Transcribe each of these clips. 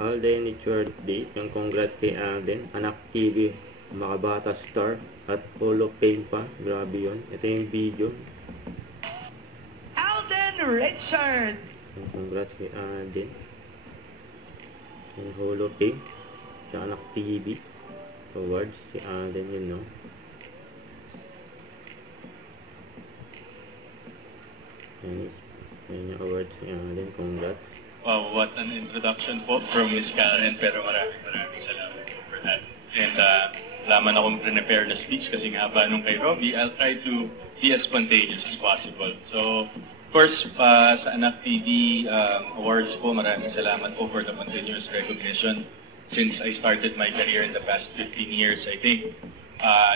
Alden Richard Date. Yung congrats kay Alden. Anak TV, Makabata Star, at Hall of Fame pa. Grabe yun. Ito yung video. Alden Richards! Yung congrats kay Alden. Yung Hall of Fame. Sa Anak TV. Awards. Si Alden yun, no? Yan yung awards kay Alden. Congrats. Wow, what an introduction po from Miss Karen, pero maraming salamat po for that. And laman akong prepare na speech kasi nga ba nung kay Robbie, I'll try to be as spontaneous as possible. So, of course, sa Anak TV Awards po, maraming salamat po for the continuous recognition. Since I started my career in the past 15 years, I think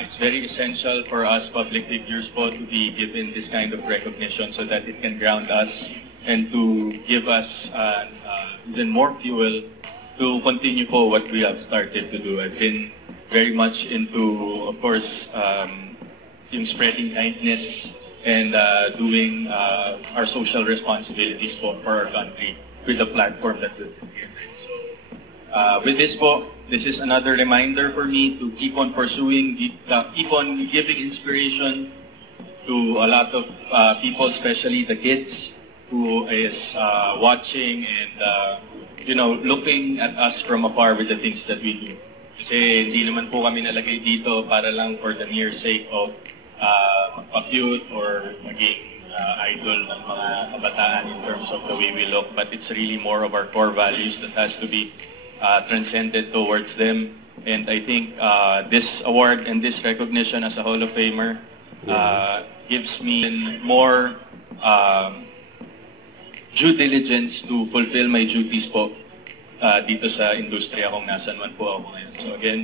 it's very essential for us public figures po to be given this kind of recognition so that it can ground us and to give us even more fuel to continue po what we have started to do. I've been very much into, of course, yung spreading kindness and doing our social responsibilities po for our country with the platform that we've given. So, with this po, this is another reminder for me to keep on pursuing, keep on giving inspiration to a lot of people, especially the kids, who is watching and looking at us from afar with the things that we do. Kasi hindi naman po kami nalagay dito para lang for the mere sake of magpa-cute or maging idol ng mga kabataan in terms of the way we look, but it's really more of our core values that has to be transcended towards them. And I think this award and this recognition as a Hall of Famer gives me more due diligence to fulfill my duties po dito sa industriya kung nasan man po ako ngayon. So again,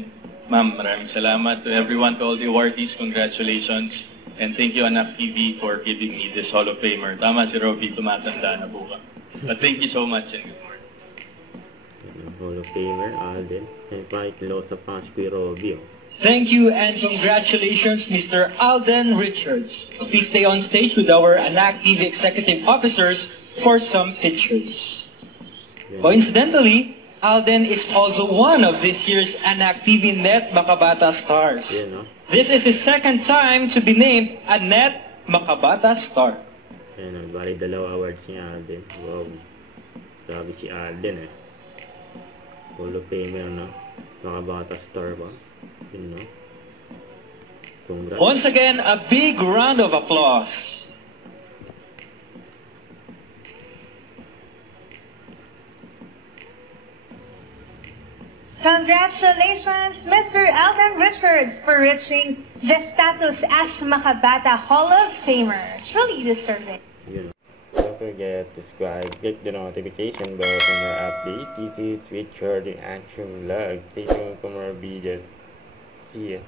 ma'am, maraming salamat to everyone, to all the awardees, congratulations, and thank you Anak TV for giving me this Hall of Famer. Tama si Robbie, tumatanda na po ka. But thank you so much and good morning. Hall of Famer, Alden, and Pride Loss of Punch kay Robbie. Thank you and congratulations, Mr. Alden Richards. Please stay on stage with our Anak TV executive officers for some pictures. Coincidentally, Alden is also one of this year's Anak TV Net Makabata Stars. This is his second time to be named a Net Makabata Star. Bali dalawa awards ni Alden. Wow. Grabe si Alden eh. Hall of Famer, no? Makabata Star ba? Yun, no? Congrats. Once again, a big round of applause. Congratulations, Mr. Alden Richards, for reaching the status as Makabata Hall of Famer. Truly deserving. Don't forget to subscribe, click the notification bell for more updates. This is Richard Action Vlog. Stay tuned for more videos. See ya.